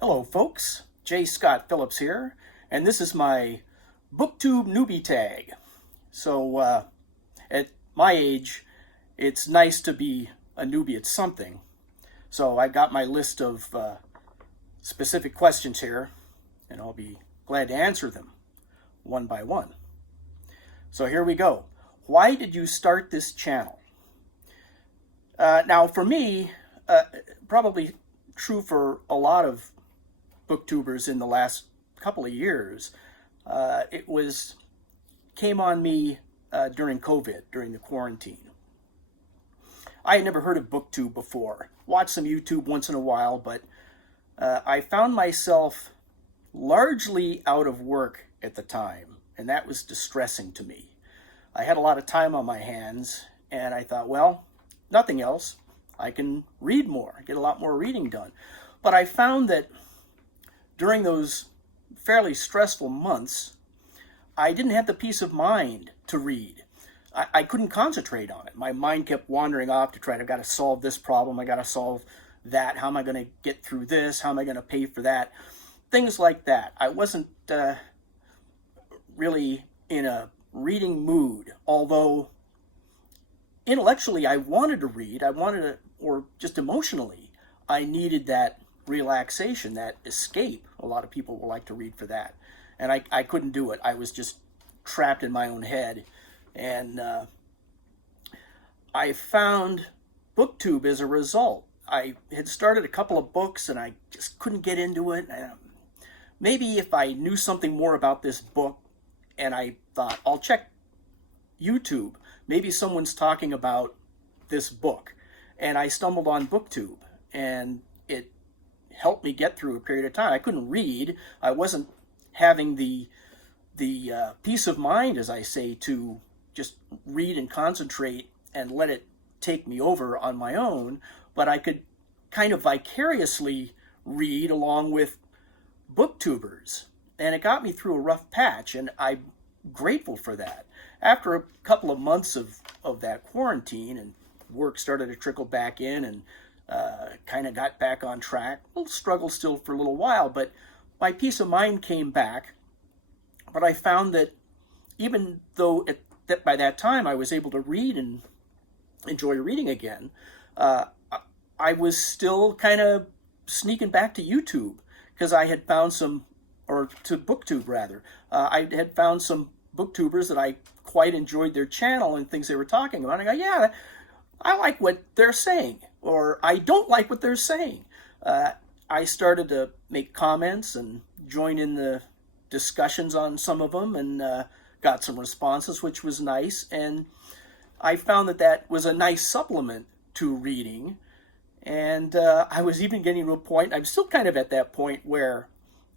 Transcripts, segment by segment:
Hello folks, J. Scott Phillips here, and this is my BookTube Newbie Tag. So at my age, it's nice to be a newbie at something. So I got my list of specific questions here, and I'll be glad to answer them one by one. So here we go. Why did you start this channel? Now for me, probably true for a lot of BookTubers in the last couple of years, it came on me during COVID, during the quarantine. I had never heard of BookTube before. Watched some YouTube once in a while, but I found myself largely out of work at the time, and that was distressing to me. I had a lot of time on my hands, and I thought, well, nothing else, I can read more, get a lot more reading done. But I found that during those fairly stressful months, I didn't have the peace of mind to read. I couldn't concentrate on it. My mind kept wandering off to try to, got to solve this problem, I got to solve that, how am I going to get through this, how am I going to pay for that, things like that. I wasn't really in a reading mood, although intellectually I wanted to read, or just emotionally, I needed that relaxation, that escape. A lot of people will like to read for that. And I couldn't do it. I was just trapped in my own head. And I found BookTube as a result. I had started a couple of books and I just couldn't get into it. Maybe if I knew something more about this book, and I thought, I'll check YouTube. Maybe someone's talking about this book. And I stumbled on BookTube, and it helped me get through a period of time. I couldn't read. I wasn't having the peace of mind, as I say, to just read and concentrate and let it take me over on my own. But I could kind of vicariously read along with BookTubers. And it got me through a rough patch, and I'm grateful for that. After a couple of months of that quarantine, and work started to trickle back in, and kind of got back on track. A little struggle still for a little while, but my peace of mind came back. But I found that even though by that time I was able to read and enjoy reading again, I was still kind of sneaking back to YouTube because I had found some, or to BookTube rather, I had found some BookTubers that I quite enjoyed their channel and things they were talking about. And I go, yeah, I like what they're saying, or I don't like what they're saying. I started to make comments and join in the discussions on some of them, and got some responses, which was nice. And I found that was a nice supplement to reading. And I was even getting to a point, I'm still kind of at that point, where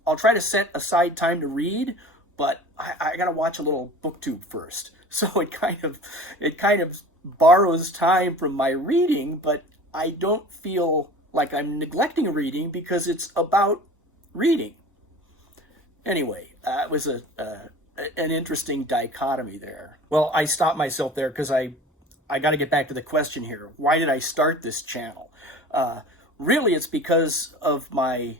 I'll try to set aside time to read, but I got to watch a little BookTube first. So it kind of borrows time from my reading, but I don't feel like I'm neglecting reading because it's about reading. Anyway, it was an interesting dichotomy there. Well, I stopped myself there because I got to get back to the question here. Why did I start this channel? Really, it's because of my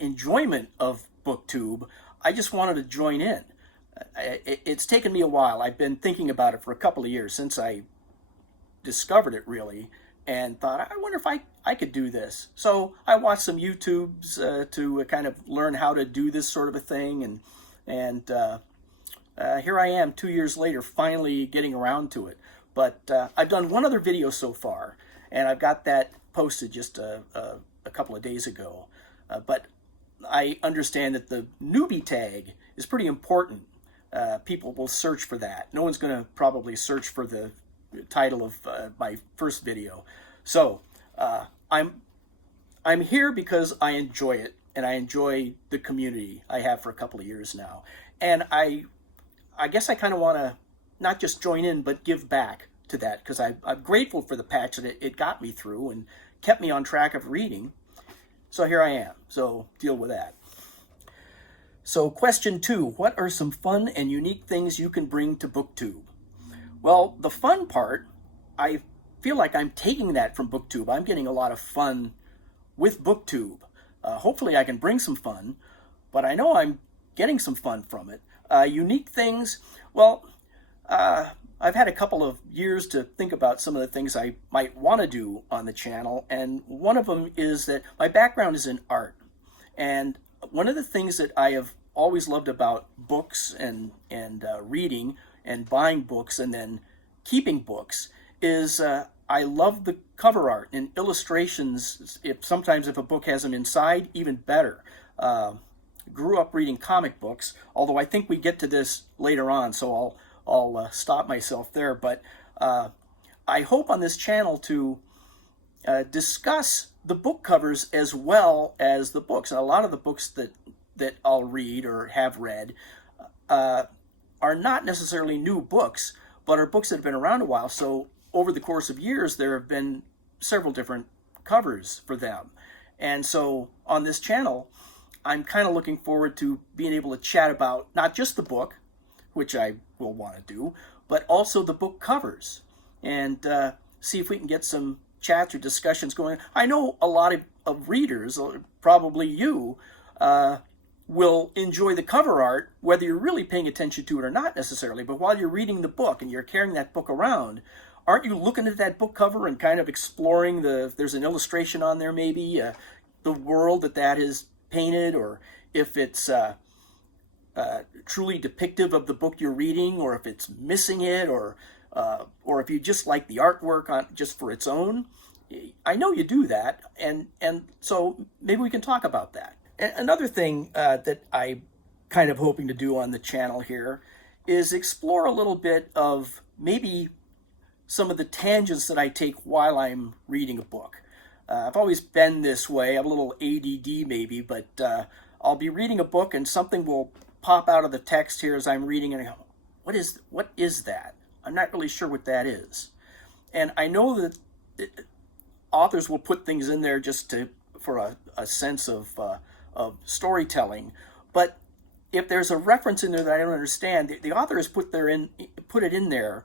enjoyment of BookTube. I just wanted to join in. It's taken me a while. I've been thinking about it for a couple of years since I discovered it, really, and thought, I wonder if I could do this. So I watched some YouTubes to kind of learn how to do this sort of a thing, and here I am 2 years later, finally getting around to it. But I've done one other video so far, and I've got that posted just a couple of days ago. But I understand that the newbie tag is pretty important. People will search for that. No one's going to probably search for the title of my first video. So I'm here because I enjoy it, and I enjoy the community I have for a couple of years now. And I guess I kind of want to not just join in, but give back to that, because I'm grateful for the patch that it got me through and kept me on track of reading. So here I am. So deal with that. So question 2, what are some fun and unique things you can bring to BookTube? Well, the fun part, I feel like I'm taking that from BookTube. I'm getting a lot of fun with BookTube. Hopefully I can bring some fun, but I know I'm getting some fun from it. Unique things, well, I've had a couple of years to think about some of the things I might want to do on the channel, and one of them is that my background is in art. And one of the things that I have always loved about books and reading and buying books and then keeping books is I love the cover art and illustrations. Sometimes if a book has them inside, even better. Grew up reading comic books, although I think we get to this later on, so I'll stop myself there. But I hope on this channel to discuss the book covers as well as the books. And a lot of the books that I'll read or have read are not necessarily new books, but are books that have been around a while. So over the course of years, there have been several different covers for them. And so on this channel, I'm kind of looking forward to being able to chat about not just the book, which I will want to do, but also the book covers, and see if we can get some chats or discussions going. I know a lot of readers, probably you, will enjoy the cover art, whether you're really paying attention to it or not necessarily, but while you're reading the book and you're carrying that book around, aren't you looking at that book cover and kind of exploring if there's an illustration on there maybe, the world that is painted, or if it's truly depictive of the book you're reading, or if it's missing it, or if you just like the artwork just for its own. I know you do that, and so maybe we can talk about that. Another thing that I'm kind of hoping to do on the channel here is explore a little bit of maybe some of the tangents that I take while I'm reading a book. I've always been this way. I'm a little ADD maybe, but I'll be reading a book and something will pop out of the text here as I'm reading, and I go, what is that? I'm not really sure what that is. And I know that authors will put things in there just for a sense of storytelling, but if there's a reference in there that I don't understand, the author has put it in there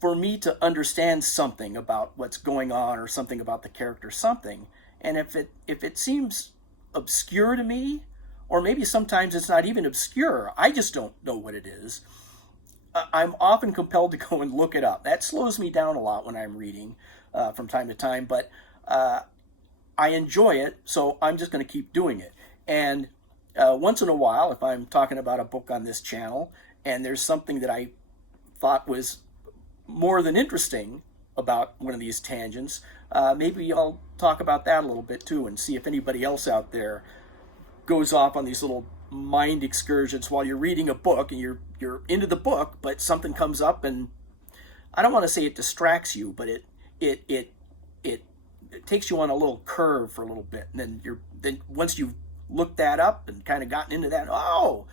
for me to understand something about what's going on, or something about the character, something. And if it seems obscure to me, or maybe sometimes it's not even obscure, I just don't know what it is, I'm often compelled to go and look it up. That slows me down a lot when I'm reading from time to time, but I enjoy it, so I'm just going to keep doing it. And once in a while, if I'm talking about a book on this channel and there's something that I thought was more than interesting about one of these tangents, maybe I'll talk about that a little bit too, and see if anybody else out there goes off on these little mind excursions while you're reading a book and you're into the book, but something comes up, and I don't want to say it distracts you, but it takes you on a little curve for a little bit, and then once you've looked that up and kind of gotten into that, oh,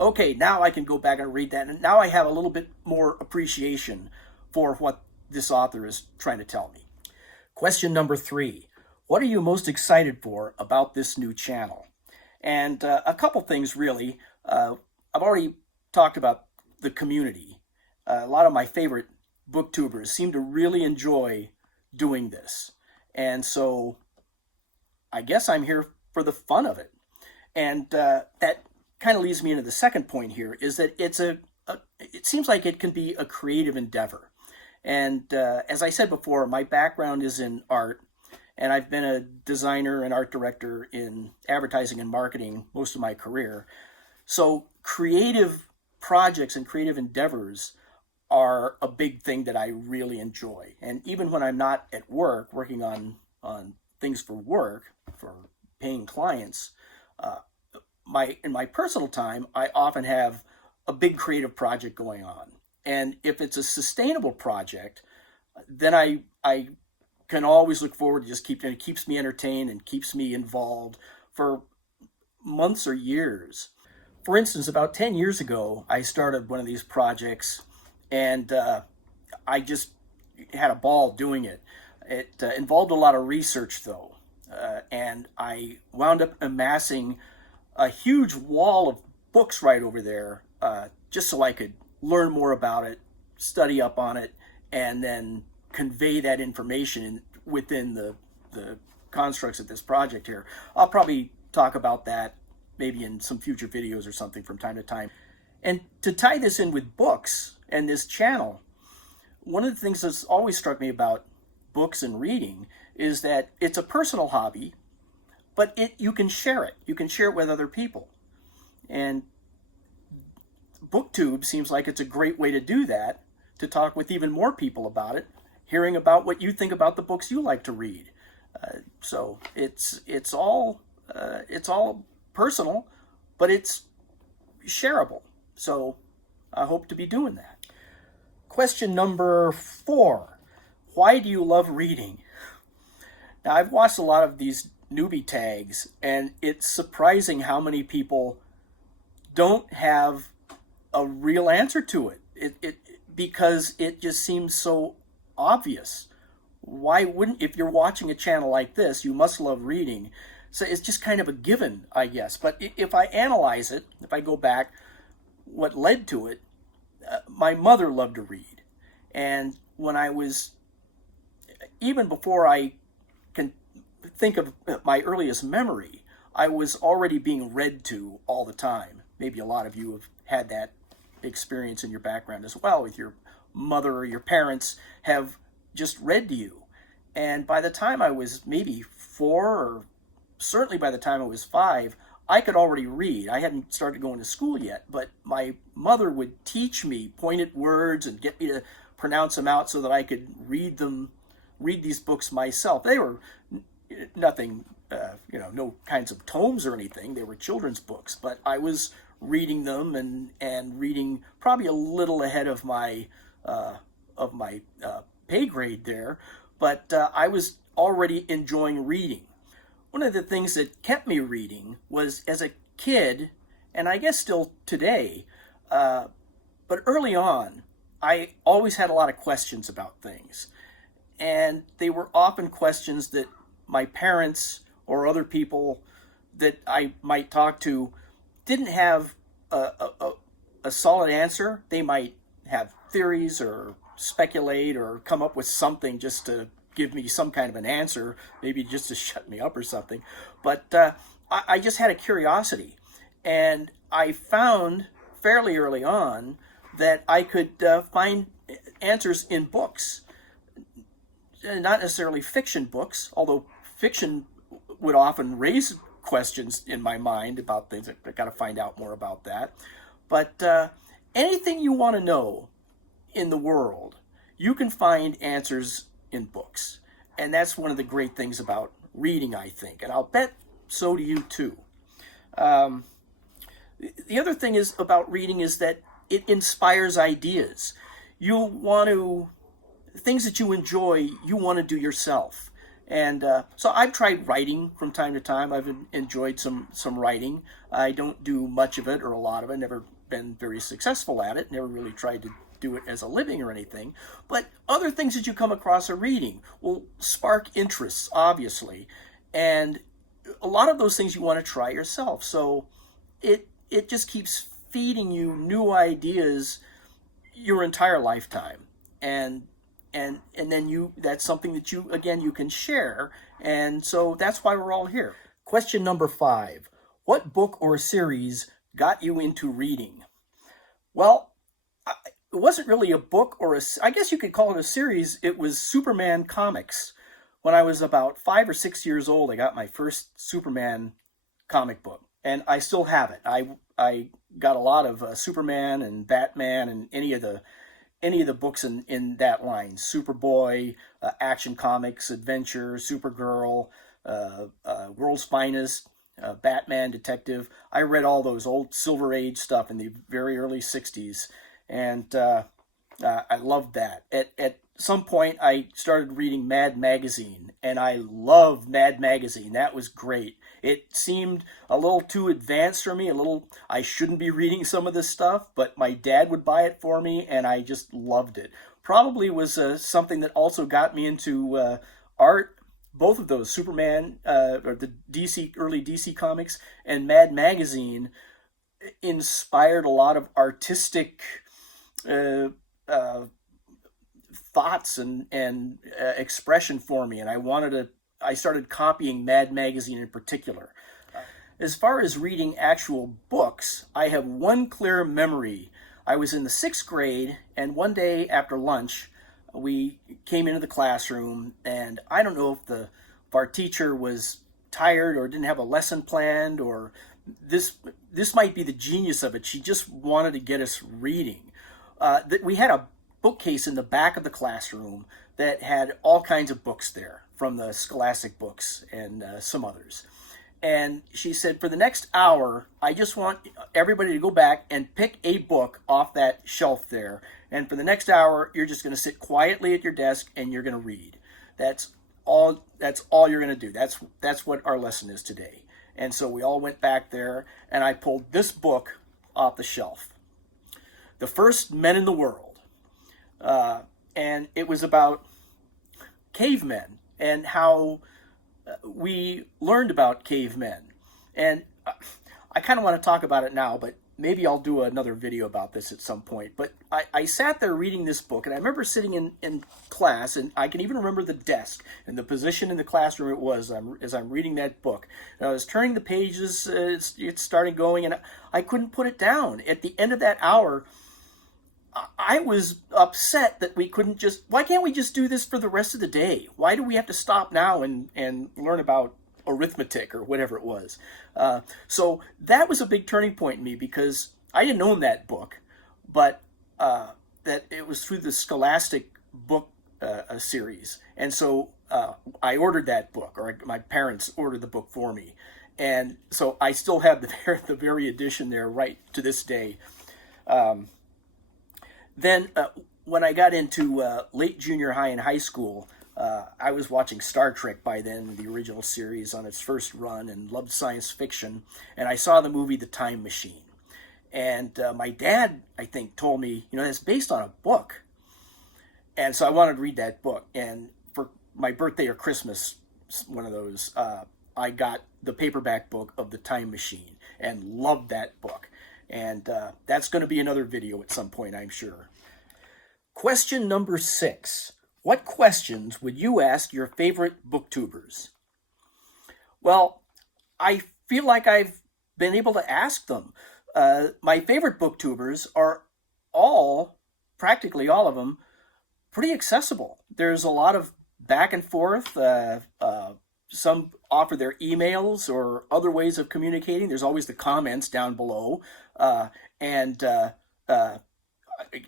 okay, now I can go back and read that, and now I have a little bit more appreciation for what this author is trying to tell me. Question number 3. What are you most excited for about this new channel? And a couple things, really. I've already talked about the community. A lot of my favorite booktubers seem to really enjoy doing this. And so I guess I'm here for the fun of it. And that kind of leads me into the second point here, is that it seems like it can be a creative endeavor. And as I said before, my background is in art, and I've been a designer and art director in advertising and marketing most of my career. So creative projects and creative endeavors are a big thing that I really enjoy. And even when I'm not at work, working on things for work, for paying clients, in my personal time, I often have a big creative project going on. And if it's a sustainable project, then I can always look forward to just it keeps me entertained and keeps me involved for months or years. For instance, about 10 years ago, I started one of these projects, and I just had a ball doing it. It involved a lot of research, though, and I wound up amassing a huge wall of books right over there, just so I could learn more about it, study up on it, and then convey that information within the constructs of this project here. I'll probably talk about that maybe in some future videos or something from time to time. And to tie this in with books and this channel, one of the things that's always struck me about books and reading is that it's a personal hobby, but you can share it. You can share it with other people. And BookTube seems like it's a great way to do that, to talk with even more people about it, hearing about what you think about the books you like to read. So it's all personal, but it's shareable. So I hope to be doing that. Question number 4. Why do you love reading? Now, I've watched a lot of these newbie tags, and it's surprising how many people don't have a real answer to it. Because it just seems so obvious. Why wouldn't, if you're watching a channel like this, you must love reading. So it's just kind of a given, I guess. But if I analyze it, if I go back, what led to it, my mother loved to read. And when I was, even before I can think of my earliest memory, I was already being read to all the time. Maybe a lot of you have had that experience in your background as well, with your mother or your parents have just read to you. And by the time I was maybe 4, or certainly by the time I was 5, I could already read. I hadn't started going to school yet, but my mother would teach me pointed words and get me to pronounce them out so that I could read these books myself. They were nothing, no kinds of tomes or anything. They were children's books, but I was reading them and reading probably a little ahead of my pay grade there, but I was already enjoying reading. One of the things that kept me reading was, as a kid, and I guess still today, but early on, I always had a lot of questions about things. And they were often questions that my parents or other people that I might talk to didn't have a solid answer. They might have theories or speculate or come up with something just to give me some kind of an answer, maybe just to shut me up or something. But I just had a curiosity. And I found fairly early on that I could find answers in books. Not necessarily fiction books, although fiction would often raise questions in my mind about things. I got to find out more about that. But anything you want to know in the world, you can find answers in books. And that's one of the great things about reading, I think. And I'll bet so do you too. The other thing is about reading is that it inspires ideas. You'll want to, things that you enjoy, you want to do yourself. And so I've tried writing from time to time. I've enjoyed some writing. I don't do much of it or a lot of it. Never been very successful at it. Never really tried to do it as a living or anything. But other things that you come across a reading will spark interests, obviously. And a lot of those things you want to try yourself. So it just keeps feeding you new ideas your entire lifetime. And then that's something that you can share. And so that's why we're all here. Question number 5. What book or series got you into reading? Well, it wasn't really a book I guess you could call it a series. It was Superman comics. When I was about 5 or 6 years old, I got my first Superman comic book. And I still have it. I got a lot of Superman and Batman and any of the books in that line. Superboy, Action Comics, Adventure, Supergirl, World's Finest, Batman, Detective. I read all those old Silver Age stuff in the very early 60s, and I loved that. At some point, I started reading Mad Magazine, and I loved Mad Magazine. That was great. It seemed a little too advanced for me, I shouldn't be reading some of this stuff, but my dad would buy it for me, and I just loved it. Probably was something that also got me into art. Both of those, Superman, or the early DC comics, and Mad Magazine, inspired a lot of artistic thoughts and expression for me, and I wanted I started copying Mad Magazine in particular. As far as reading actual books, I have one clear memory. I was in the 6th grade, and one day after lunch, we came into the classroom, and I don't know if our teacher was tired or didn't have a lesson planned, or this might be the genius of it. She just wanted to get us reading. We had a bookcase in the back of the classroom that had all kinds of books there, from the scholastic books and some others. And she said, for the next hour, I just want everybody to go back and pick a book off that shelf there. And for the next hour, you're just going to sit quietly at your desk and you're going to read. That's all you're going to do. That's what our lesson is today. And so we all went back there, and I pulled this book off the shelf. The First Men in the World. And it was about cavemen and how we learned about cavemen. And I kind of want to talk about it now, but maybe I'll do another video about this at some point. But I sat there reading this book, and I remember sitting in class, and I can even remember the desk and the position in the classroom it was as I'm reading that book. And I was turning the pages, it started going, and I couldn't put it down. At the end of that hour, I was upset that we couldn't why can't we just do this for the rest of the day? Why do we have to stop now and learn about arithmetic or whatever it was? So that was a big turning point in me, because I didn't own that book, but that it was through the Scholastic book series. And so I ordered that book, or my parents ordered the book for me. And so I still have the very edition there right to this day. Then when I got into late junior high and high school, I was watching Star Trek by then, the original series on its first run, and loved science fiction. And I saw the movie The Time Machine. And my dad, I think, told me, it's based on a book. And so I wanted to read that book. And for my birthday or Christmas, one of those, I got the paperback book of The Time Machine and loved that book. And that's going to be another video at some point, I'm sure. Question number 6. What questions would you ask your favorite booktubers? Well, I feel like I've been able to ask them. My favorite booktubers are practically all of them, pretty accessible. There's a lot of back and forth. Some offer their emails or other ways of communicating. There's always the comments down below.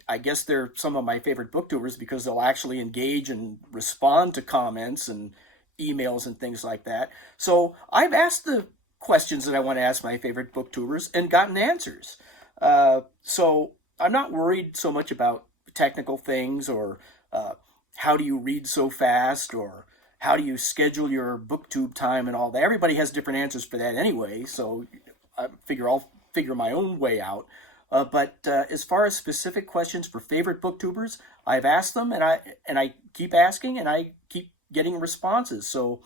I guess they're some of my favorite booktubers because they'll actually engage and respond to comments and emails and things like that. So I've asked the questions that I want to ask my favorite booktubers and gotten answers. So I'm not worried so much about technical things, or how do you read so fast, or how do you schedule your BookTube time and all that. Everybody has different answers for that anyway, so I figure I'll figure my own way out. But as far as specific questions for favorite booktubers, I've asked them, and I keep asking, and I keep getting responses. So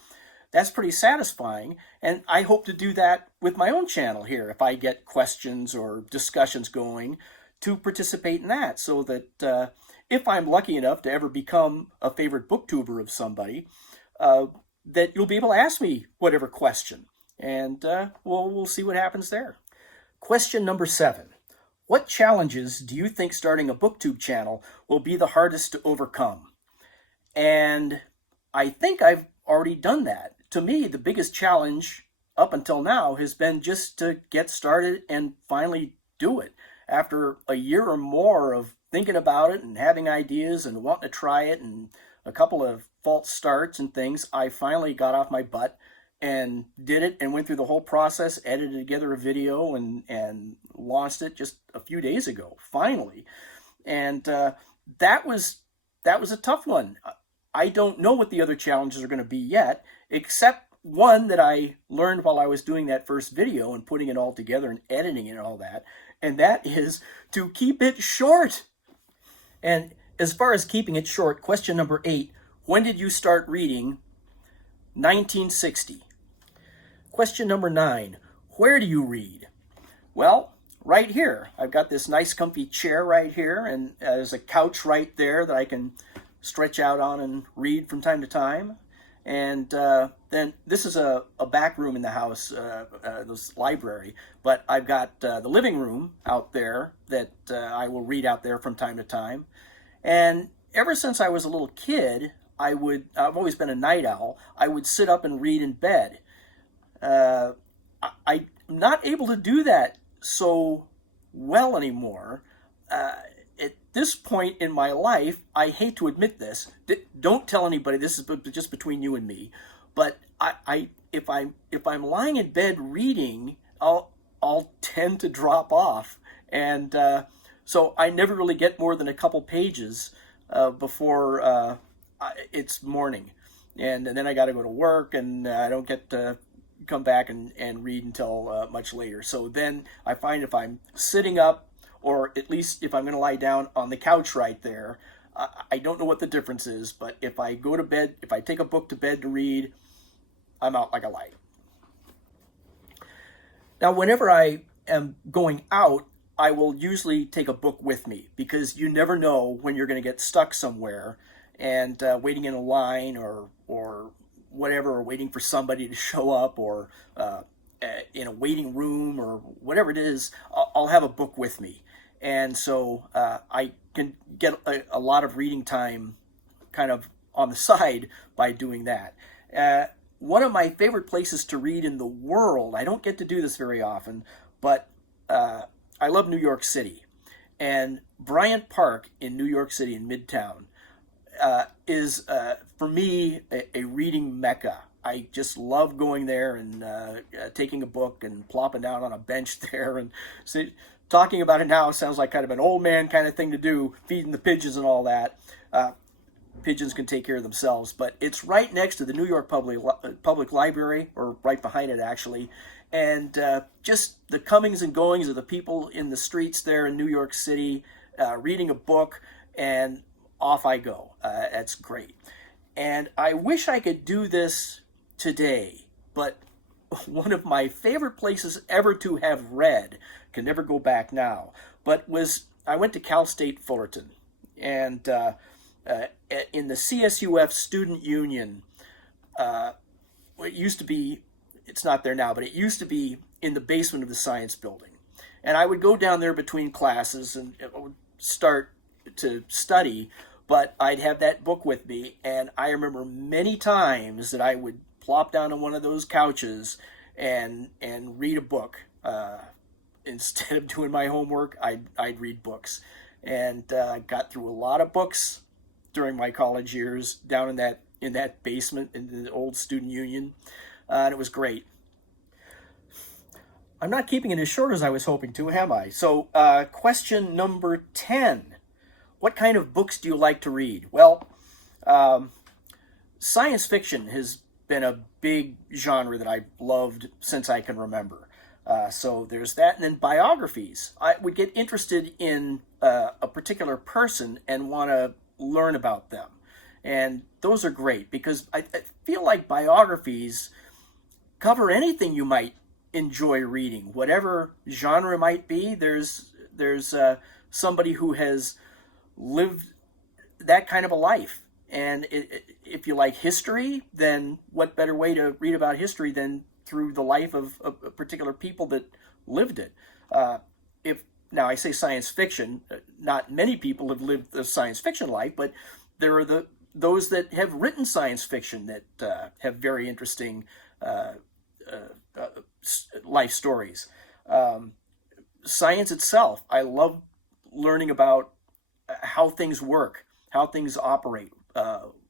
that's pretty satisfying, and I hope to do that with my own channel here if I get questions or discussions going, to participate in that, so that if I'm lucky enough to ever become a favorite booktuber of somebody, that you'll be able to ask me whatever question, and we'll see what happens there. Question number 7. What challenges do you think starting a BookTube channel will be the hardest to overcome? And I think I've already done that. To me, the biggest challenge up until now has been just to get started and finally do it. After a year or more of thinking about it and having ideas and wanting to try it and a couple of false starts and things, I finally got off my butt and did it and went through the whole process, edited together a video, and launched it just a few days ago, finally. And that was a tough one. I don't know what the other challenges are going to be yet, except one that I learned while I was doing that first video and putting it all together and editing it and all that, and that is to keep it short. And as far as keeping it short, question number 8, when did you start reading? 1960. Question number 9, where do you read? Well, right here. I've got this nice comfy chair right here, and there's a couch right there that I can stretch out on and read from time to time. And then this is a back room in the house, this library, but I've got the living room out there that I will read out there from time to time. And ever since I was a little kid, I've always been a night owl. I would sit up and read in bed. I'm not able to do that so well anymore. At this point in my life, I hate to admit this. Don't tell anybody. This is just between you and me. But if I'm lying in bed reading, I'll tend to drop off, and so I never really get more than a couple pages before it's morning, and then I got to go to work, and I don't get to come back and read until much later. So then I find if I'm sitting up, or at least if I'm going to lie down on the couch right there, I don't know what the difference is, but if I go to bed, if I take a book to bed to read, I'm out like a light. Now, whenever I am going out, I will usually take a book with me, because you never know when you're going to get stuck somewhere and waiting in a line or whatever, or waiting for somebody to show up, or in a waiting room or whatever it is. I'll have a book with me. And so I can get a lot of reading time kind of on the side by doing that. One of my favorite places to read in the world, I don't get to do this very often, but I love New York City. And Bryant Park in New York City in Midtown is, for me, a reading mecca. I just love going there and taking a book and plopping down on a bench there. And talking about it now sounds like kind of an old man kind of thing to do, feeding the pigeons and all that. Pigeons can take care of themselves, but it's right next to the New York Public Library, or right behind it actually, and just the comings and goings of the people in the streets there in New York City, reading a book, and off I go. That's great. And I wish I could do this today, but one of my favorite places ever to have read, can never go back now, but I went to Cal State Fullerton, and in the CSUF Student Union, it used to be, it's not there now, but it used to be in the basement of the science building. And I would go down there between classes and start to study, but I'd have that book with me. And I remember many times that I would plop down on one of those couches and read a book. Instead of doing my homework, I'd read books. And I got through a lot of books during my college years down in that basement in the old student union, and it was great. I'm not keeping it as short as I was hoping to, am I? So question number 10, what kind of books do you like to read? Well, science fiction has been a big genre that I've loved since I can remember. So there's that, and then biographies. I would get interested in a particular person and want to learn about them, and those are great because I feel like biographies cover anything you might enjoy reading, whatever genre it might be. There's somebody who has lived that kind of a life, and if you like history, then what better way to read about history than through the life of particular people that lived it. Now, I say science fiction, not many people have lived the science fiction life, but there are those that have written science fiction that have very interesting life stories. Science itself, I love learning about how things work, how things operate,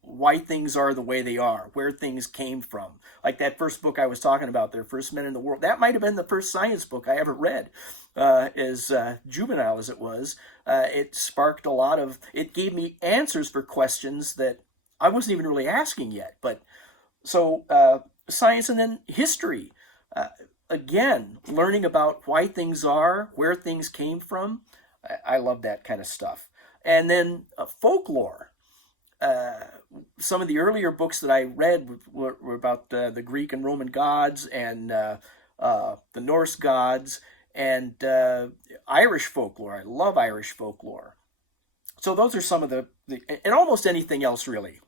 why things are the way they are, where things came from. Like that first book I was talking about, There First Men in the World, that might have been the first science book I ever read. As juvenile as it was, it sparked a lot of, it gave me answers for questions that I wasn't even really asking yet. But so science, and then history. Again, learning about why things are, where things came from. I love that kind of stuff. And then folklore. Some of the earlier books that I read were about the Greek and Roman gods, and the Norse gods, and Irish folklore. I love Irish folklore. So those are some of and almost anything else really.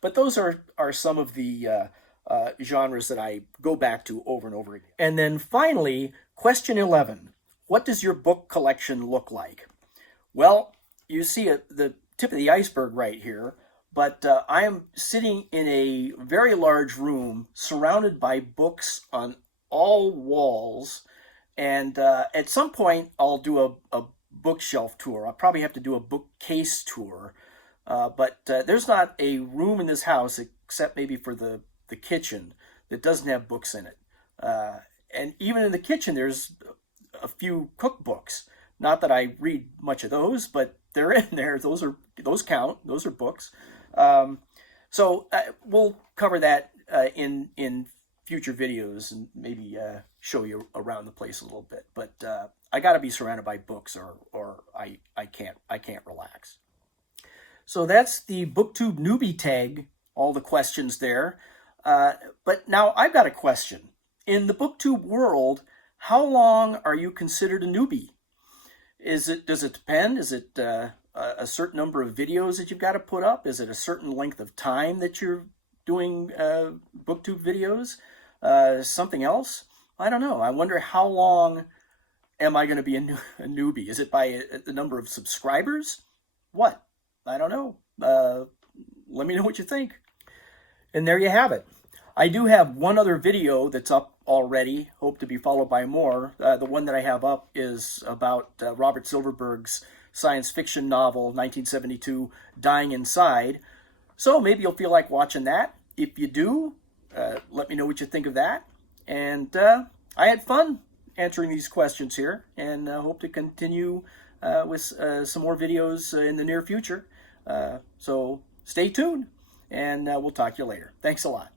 But those are some of the genres that I go back to over and over again. And then finally, question 11. What does your book collection look like? Well, you see the tip of the iceberg right here, but I am sitting in a very large room surrounded by books on all walls, and at some point I'll do a bookshelf tour. I'll probably have to do a bookcase tour, but there's not a room in this house, except maybe for the kitchen, that doesn't have books in it. And even in the kitchen, there's a few cookbooks. Not that I read much of those, but they're in there. Those count. Those are books. So we'll cover that in future videos and maybe show you around the place a little bit. But I got to be surrounded by books, or I can't relax. So that's the BookTube Newbie Tag. All the questions there. But now I've got a question. In the BookTube world, how long are you considered a newbie? Does it depend? Is it a certain number of videos that you've got to put up? Is it a certain length of time that you're doing BookTube videos? Something else? I don't know. I wonder how long am I going to be a newbie? Is it by the number of subscribers? What? I don't know. Let me know what you think. And there you have it. I do have one other video that's up already, hope to be followed by more. The one that I have up is about Robert Silverberg's science fiction novel, 1972, Dying Inside. So maybe you'll feel like watching that. If you do, let me know what you think of that. And I had fun answering these questions here, and hope to continue with some more videos in the near future. So stay tuned, and we'll talk to you later. Thanks a lot.